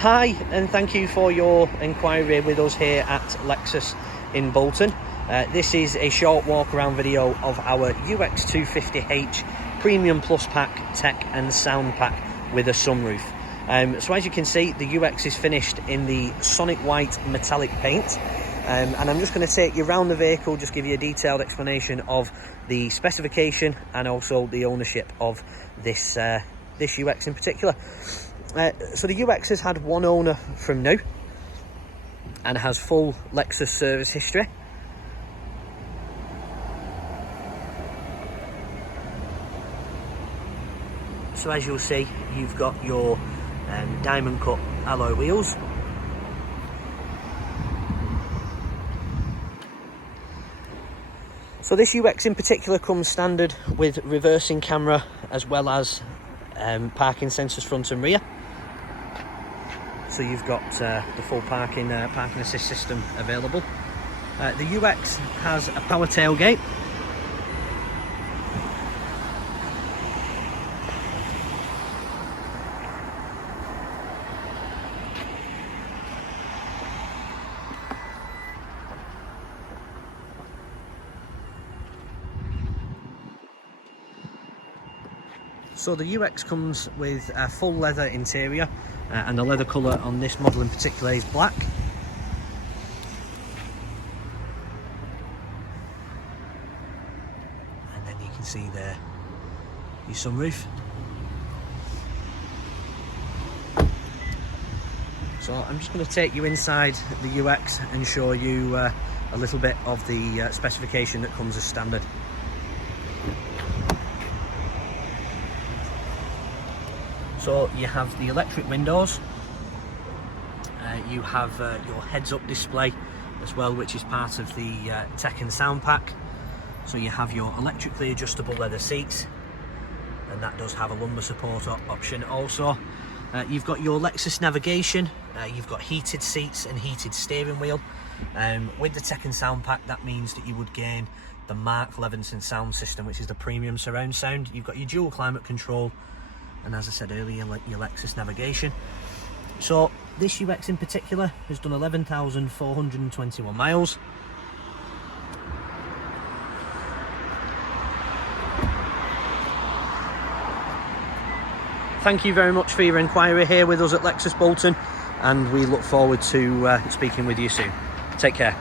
Hi, and thank you for your inquiry with us here at Lexus in Bolton. This is a short walk around video of our UX250H Premium Plus Pack Tech and Sound Pack with a sunroof. So as you can see, the UX is finished in the sonic white metallic paint. And I'm just going to take you around the vehicle, just give you a detailed explanation of the specification and also the ownership of this UX in particular. So the UX has had one owner from new and has full Lexus service history. So as you'll see, you've got your diamond cut alloy wheels. So this UX in particular comes standard with reversing camera as well as parking sensors front and rear. So you've got the full parking assist system available. The UX has a power tailgate. So the UX comes with a full leather interior, and the leather colour on this model in particular is black. And then you can see there your sunroof. So I'm just going to take you inside the UX and show you a little bit of the specification that comes as standard. So you have the electric windows, you have your heads-up display as well, which is part of the Tech and Sound Pack. So you have your electrically adjustable leather seats, and that does have a lumbar support option also. You've got your Lexus navigation, you've got heated seats and heated steering wheel. With the Tech and Sound Pack, that means that you would gain the Mark Levinson sound system, which is the premium surround sound. You've got your dual climate control, and as I said earlier, your Lexus navigation. So this UX in particular has done 11,421 miles. Thank you very much for your inquiry here with us at Lexus Bolton, and we look forward to speaking with you soon. Take care.